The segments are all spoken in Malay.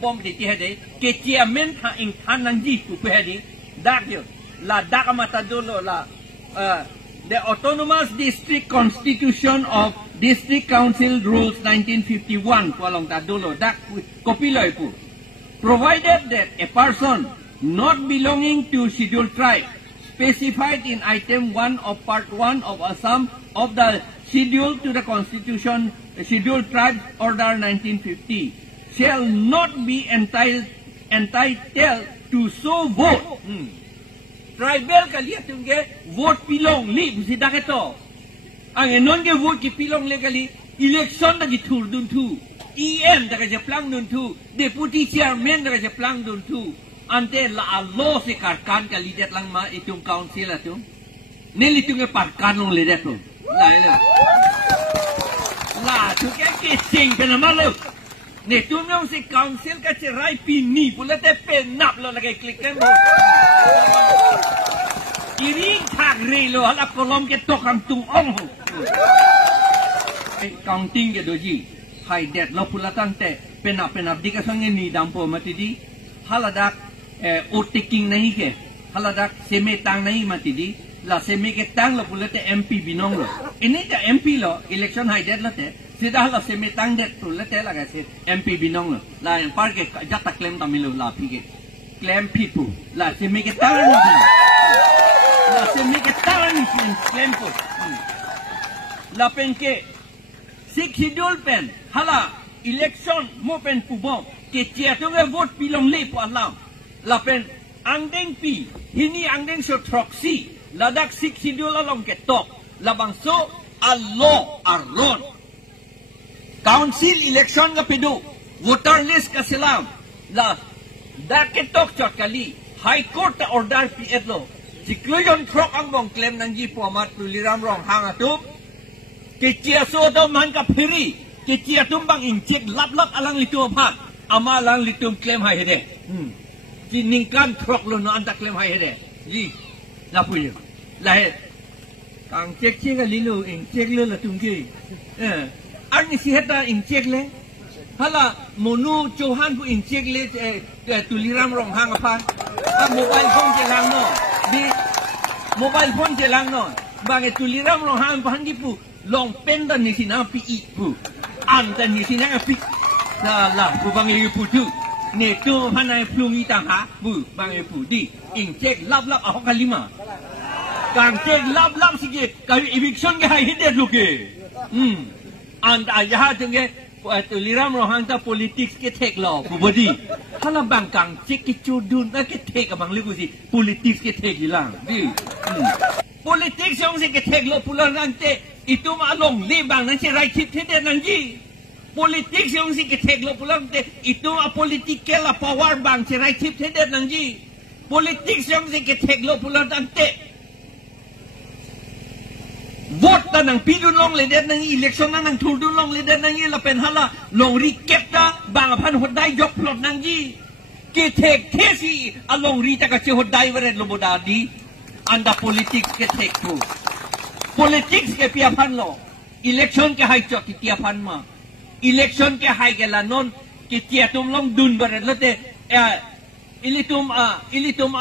pubom di hede ke chairman tha ing thanang ji pu hede dak yo la dak mata dolo la the Autonomous District Constitution of District Council Rules 1951 palong ta dolo dak copy loy pu provided that a person not belonging to scheduled tribe specified in item 1 of part 1 of Assam of the schedule to the Constitution Scheduled Tribes Order 1950 shall not be entitled to so vote. Tribal kaliya tunge vote pilong li bisida keto. Ang enon ke vote ki pilong legally election da gitur dun tu. EM da ka plang dun tu. Deputy chairman da ka plang dun tu. Ante la law se karkan kali det lang ma itung council atung. Neli tunge parkan long le det tu. La tu ke sing ke nama lo. Ne tu ngong si council ka cerai pini pula te penap lo lagi klik kan. Iring thak re lo hala kolom ke tokang tung ong. Counting ke doji. Hai det lo pula tang te penap di ka sange ni dampo mati di. Haladak taking nahi ke. Haladak semetang nahi mati di. La semi ke tang lo pula te MP binong lo. Ini te MP lo election hai det lo te. Sida la semi tang det pula te la se MP binong lo. La yang par ke jata claim tamilu la pi ke. Klemphitpo. La semi ke tang ni. La semi ke tang ni klempo. La pen ke sik hidul pen. Hala election mo pen pubom ke chia tu nge vote pilong le po alam. La pen angdeng pi. Hini angdeng so proxy. Ladak sik sidul along ketok labang so allo aron council election nga pidu voter list ka silam la dak ketok chot kali high court ta order pi etlo sikluyon trok ang bong claim nang ji pomat tuliram rong hang atu ke chia so do man ka phiri ke chia tumbang injek lap alang litu phat ama alang litum claim hai hede ji ningkan trok lo no anta claim hai hede ji la puyo la he kang cek ga lilu ing cek le la tungki ani si heta ing cek le hala monu johan pu ing cek le tuliram rong hang apa mobile phone je lang no di mobile phone je lang no bang tuliram rong hang pan di pu long pen dan ni sina pi i pu an dan ni sina pi la pu bang li pu tu ne tu hanai plungi tang ha bu bang pu di ing cek lap ahok kalima kang cek lap sikit kali eviction ke hai hidet luke and ayah tenge liram rohang ta politics ke tek lo body hala bang kang cek ke chudun ta ke tek abang liku si politics ke tek hilang di politics yang si ke tek lo pulang nante itu malong le bang nan si right tip hidet nan ji politics yang si ke tek lo pulang te itu political power bang si right tip hidet nan ji politics yang si ke tek lo pulang nante vote ta nang pidun long le det nang election nang thurdun long le det nang la pen hala long recap ta bang phan hodai jok plot nang ji ke thek thesi along ri ta ka che hodai weret lo boda di anda politics ke thek thu politics ke pia phan lo election ke hai chok ki pia phan ma election ke hai ke la non ke tia tum long dun weret lo te ilitum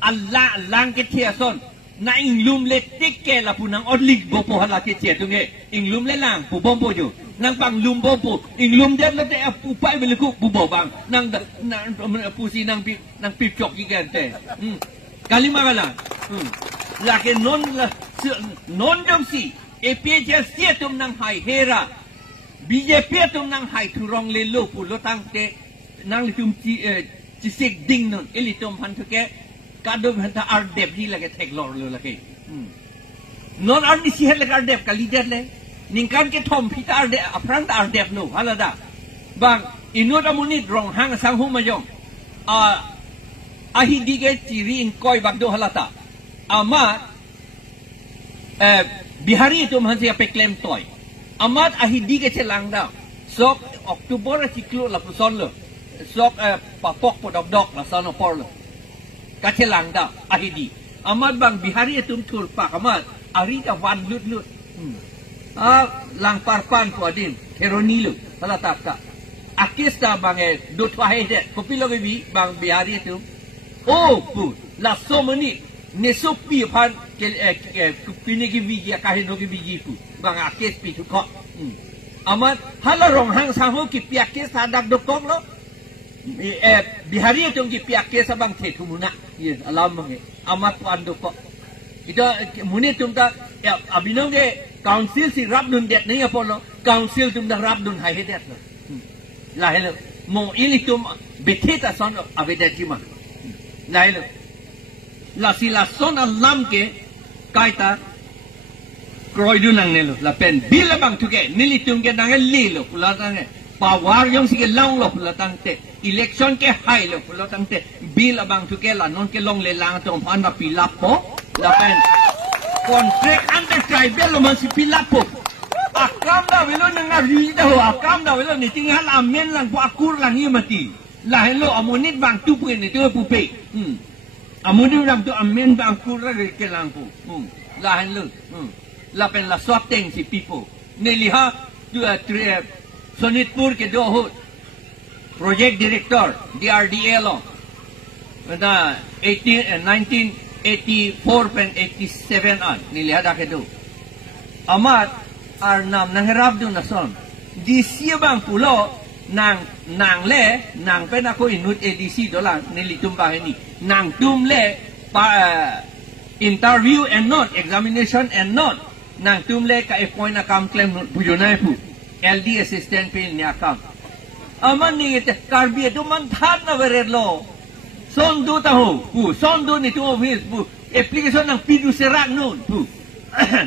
Allah lang ke thia son na inglum le tikke la punang odlik bopo hala ke che tunge inglum le lang pu bombo jo nang pang lum bopo inglum det la te pu pai be ku pu bo bang nang pu si nang pi chok ki gente kalima kala la ke non dom si APHLC tum nang hai hera BJP tum nang hai thurong le lo pu lo tang te nang litum chi sik ding non elitum han ke kadom hanta ardep hi lage tek lor lo lage non arni si het lage ardep kali det le ningkan ke thom phita arde aprang ta ardep no halada bang inot amunit rong hang sang hu mayong ahi dige tiri in koi bagdo halata ama bihari tu mhansi ape claim toy amat ahi dige chelang da sok oktober siklo la puson lo sok papok podok la sono por lo kacelang da ahidi amat bang bihari tum tur pak amat ari da wan lut lang parpan ko adin heroni lu salah tak akista bang do twahe de kopi loge bi bang biari tu oh pu la somoni nesopi pan ke kupini ki biji kahe no ki biji pu bang akis pi tu ko amat halarong hang saho ki piake sadak dokong lo bihari tu ki piake sabang the tumuna ye alam bang amat wan dokok itu muni tumta abinong ke council si rap dun det ni apa lo council tumta rap dun hai det lo la hello mo ili tum beteta son avedet jima la hello la si la son alam ke kaita kroi dun nang nelo la pen bila bang tu ke nili tum ke nang li lo pula tang pawar yong si ke long lo pula tang te election ke hai lo pula tang te bila bang tu ke la non ke long le lang tong pan ba pilapo la pen contract under tribal lo man si pilapo akam dah velo nangari dah akam dah velo ni tinggal amen lang po akur lang ni mati lah hello amunit bang tu pun ni tu pupe amunit bang tu amen bang akur lang ke lang po lah hello la pen la sorteng si pipo ni liha tu sonitpur ke do ho project director DRDA lo na 1984 pen 87 an ni liha dah ke do amat Arnam nang harap doon na son. Di siya bang pulo nang le nang pen ako inut ADC dolang nilitum bahay ni nang tumle interview and not examination and not nang tumle ka appoint na kam claim buyonay po LD assistant pin niya kam. Aman ni karbi ito man than na vererlo. Son do taho po son do nito office po application ng pidu serak noon po.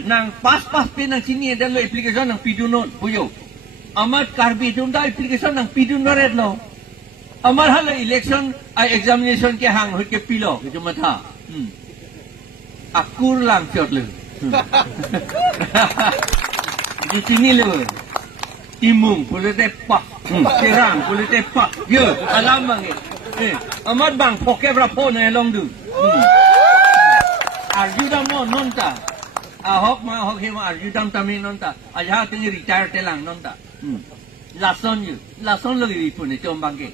Nang pas-pas pin ng sini ada lo application ng pidu non puyo amat karbi tunda application ng pidu no red lo amar hala election ay examination ke hang ke pilo ke mata akur lang chot le di sini lo timung pulite pa serang pulite pa yo alam bang amat bang poke brapo na long du arjuda mo nonta ahok hima arjudam tamin nonta aja tingi retire telang nonta lason lagi pun itu bangke